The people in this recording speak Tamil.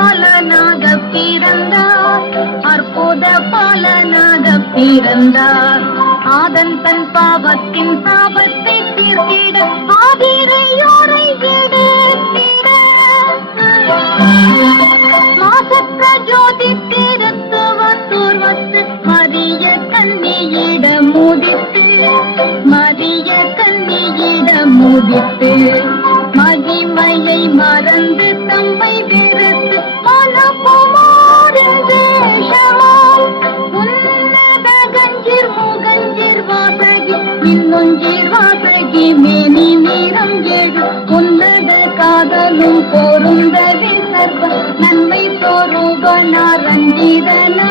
பாலனாக பிறந்தார், அற்புத பாலனாக பிறந்தார். ஆதன் தன் பாவத்தின் சாபத்தை தீர்த்திட ஆதிரையோரை எடுத்திட மாசற்ற ஜோதி திருத்துவ தூர்வத்து மரிய கன்னியிடம் முதித்து, மரிய கன்னியிடம் முதித்து மகிமையை மறந்து தம்மை வெறுத்து மனப்புமாரின் தேசமால் உன்னத கஞ்சிர் முகஞ்சிர் வாசகி இன்னொஞ்சிர் வாசகி மேனி நீரம் ஏழு உன்னத காதலும் பொருந்த விசர்ப்ப நன்மை சொரூபனா ரஞ்சிதனா